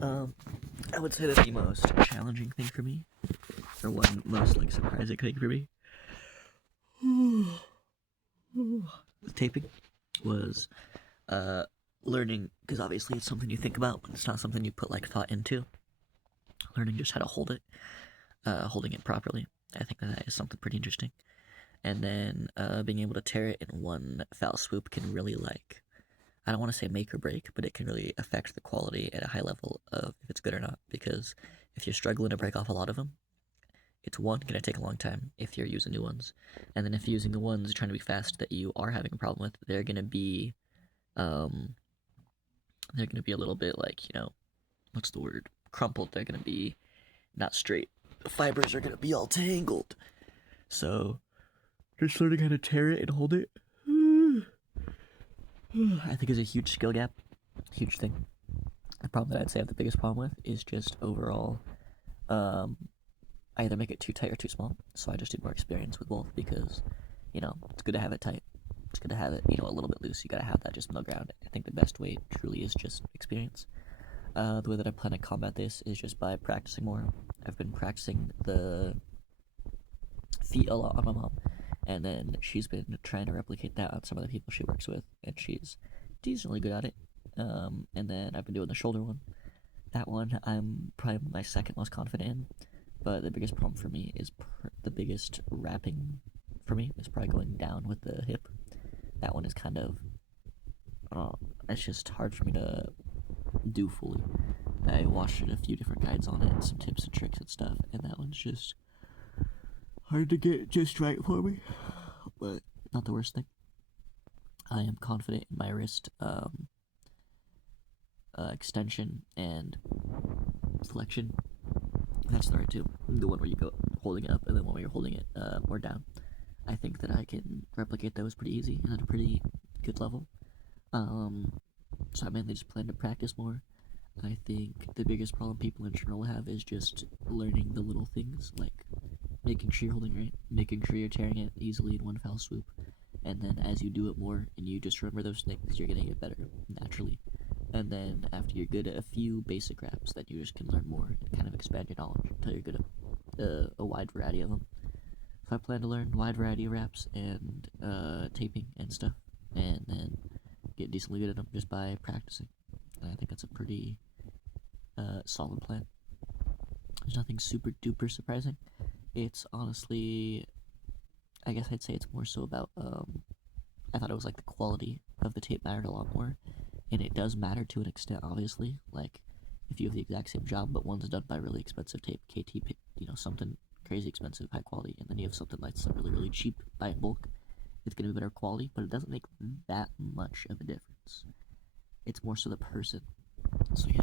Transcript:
Um, I would say that the most challenging thing for me, or one most like surprising thing for me, with taping was uh learning, because obviously it's something you think about, but it's not something you put like thought into. Learning just how to hold it, holding it properly. I think that is something pretty interesting. And then being able to tear it in one foul swoop can really like, I don't want to say make or break, but it can really affect the quality at a high level of if it's good or not. Because if you're struggling to break off a lot of them, it's one going to take a long time if you're using new ones, and then if you're using the ones trying to be fast that you are having a problem with, um, they're going to be a little bit like, what's the word, crumpled. They're going to be not straight. The fibers are going to be all tangled. So just learning how to tear it and hold it, I think is a huge skill gap, huge thing. The problem that I'd say I have the biggest problem with is just overall, um, I either make it too tight or too small. So I just need more experience with both because, it's good to have it tight. It's good to have it, a little bit loose. You gotta have that just middle ground. I think the best way truly is just experience. The way that I plan to combat this is just by practicing more. I've been practicing the feet a lot on my mom, and then she's been trying to replicate that on some of the people she works with, and she's decently good at it. And then I've been doing the shoulder one. That one I'm probably my second most confident in, but the biggest problem for me is the biggest wrapping for me is probably going down with the hip. That one is kind of, it's just hard for me to do fully. I watched a few different guides on it, and some tips and tricks and stuff, and that one's just hard to get just right for me, but not the worst thing. I am confident in my wrist extension and flexion. That's the right two. The one where you go holding it up, and then one where you're holding it more down. I think that I can replicate those pretty easy and at a pretty good level. Um, so I mainly just plan to practice more. I think the biggest problem people in general have is just learning the little things, like making sure you're holding right, making sure you're tearing it easily in one foul swoop, and then as you do it more and you just remember those things, you're gonna get better naturally. And then after you're good at a few basic reps, then you just can learn more and kind of expand your knowledge until you're good at a wide variety of them. So I plan to learn a wide variety of reps and taping and stuff, and then get decently good at them just by practicing. And I think that's a pretty solid plan. There's nothing super duper surprising. It's honestly, I guess I'd say it's more so about, I thought it was like the quality of the tape mattered a lot more, and it does matter to an extent, obviously. Like, if you have the exact same job, but one's done by really expensive tape, KT, something crazy expensive, high quality, and then you have something that's really, really cheap by bulk, it's gonna be better quality, but it doesn't make that much of a difference. It's more so the person. So yeah,